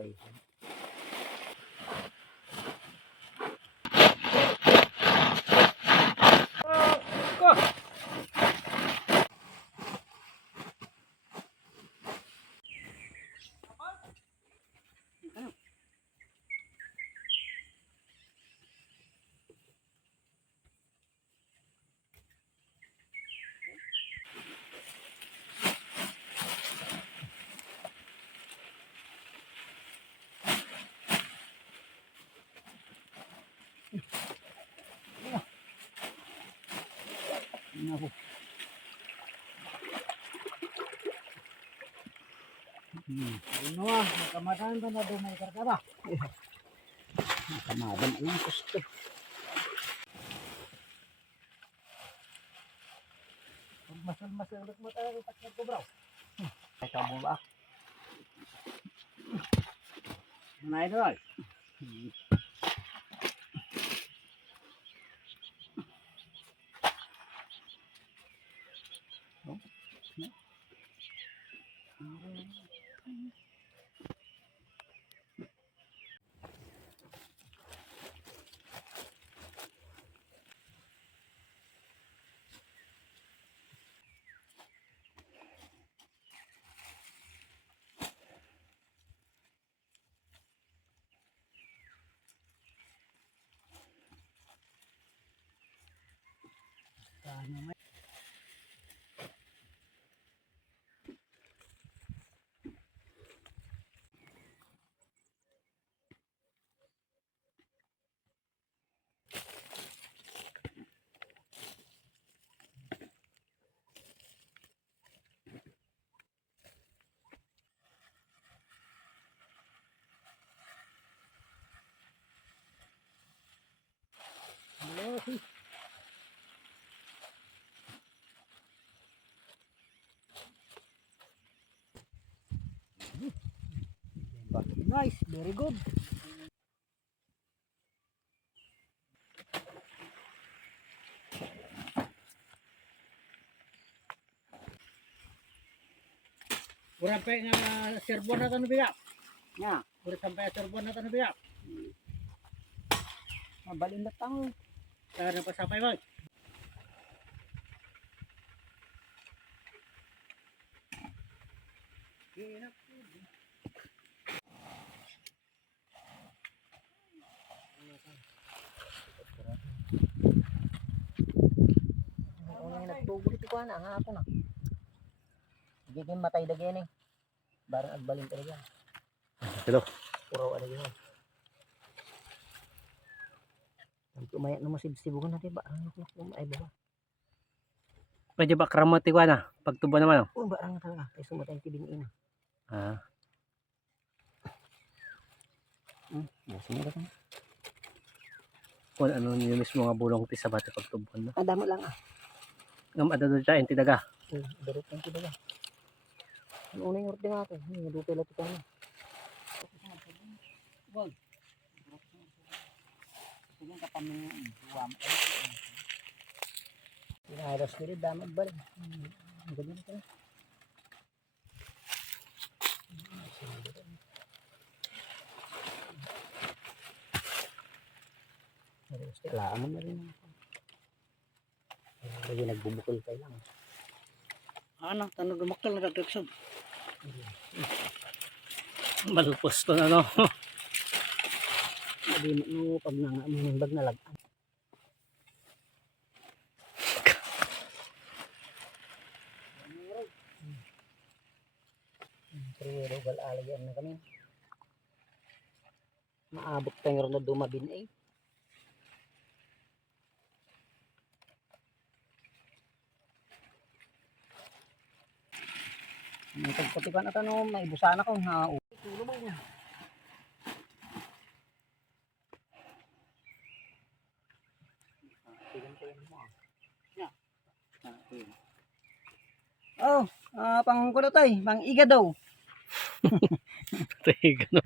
Okay. Naku. Ano ah, nakamadan ba na dumay karga ba? Nakamadan ang gusto. Masal-masal ulit mo talaga itakot ko bro. Ay kabong ba? Manay doon. Nice, very good. Kurang pa nga serbuan na ito biyak. Nga, kurang sampai serbuan na ito biyak. Mabalin na tang. Kaya napasapay mo. Nagtubo ito ko na, hapon na. Hindi din matay dagyan eh. Barang agbalin talaga. Hello. Puro ano yun. Ang tumaya na masibsibugan natin ba? Ano ko ay ba? Pwede ba kramati ko na? Pagtubo naman. Oo, barang talaga. Ay sumatay tibin ina. Ah. Sumunod ka. Kung ano yung mismo nga bulong ti sa bati pagtubo na. Damo lang ah. Ngam adado siya inti daga. Direct lang ti daga. Ano yung order nga ako? Dupay lang ito na. Wag. Sige ka pa ng buwam. Pinaharas nila damo balik. Ang ganyan ito na. Kailangan mo na rin. Lagi nagbubukol kayo lang. Ano? Tanong dumakal na dagdagsog. Malupos to na no. Sabi mo pag nangimbag na lagang. Pero gal-alagyan na kami. Maabot tayo rin na dumabin eh. May pagpatikan na tanong, may busan ako ha. Tulo mo niya. Oh, pang kulot ay, pang iga daw. Teka no.